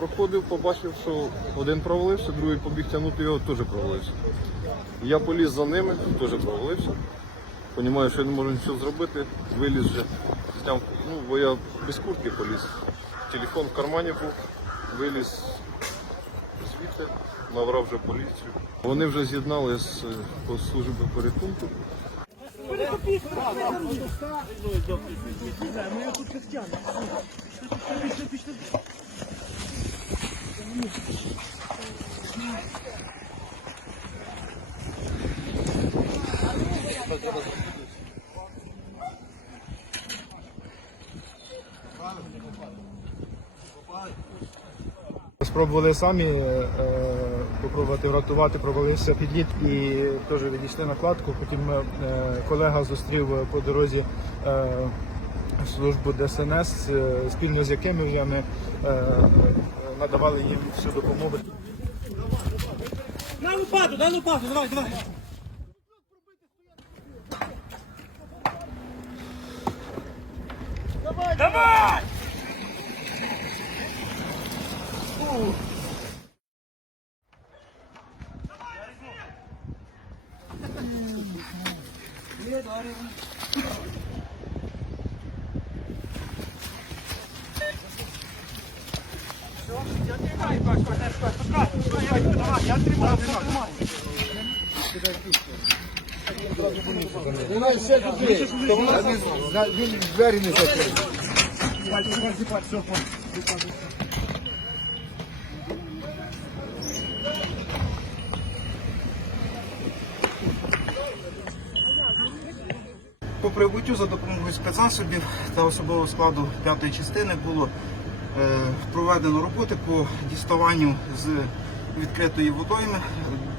підходив, побачив, що один провалився, другий побіг тягнути його, теж провалився. Я поліз за ними, теж провалився. Понімаю, що я не можу нічого зробити, виліз вже, зняв, ну, бо я без куртки поліз. Телефон в кармані був, виліз звідти, набрав вже поліцію. Вони вже з'єднали з служби порятунку. Спробували самі е, попробувати врятувати, провалився підліт і теж відійшли на кладку. Потім е, колега зустрів по дорозі е, службу ДСНС, е, спільно з якими вже ми е, надавали їм всю допомогу. На лопату, дай лопату, давай, давай. Давай! Давай! Він двері не закрив. По прибуттю за допомогою спецзасобів та особового складу п'ятої частини було проведено роботи по діставанню з відкритої водойми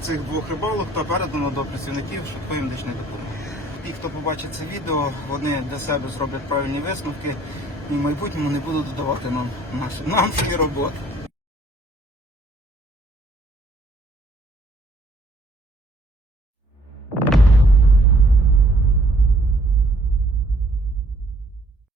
цих двох рибалок та передано до працівників швидкої медичної допомоги. Ті, хто побачить це відео, вони для себе зроблять правильні висновки і в майбутньому не будуть додавати нам, наші, нам свої роботи.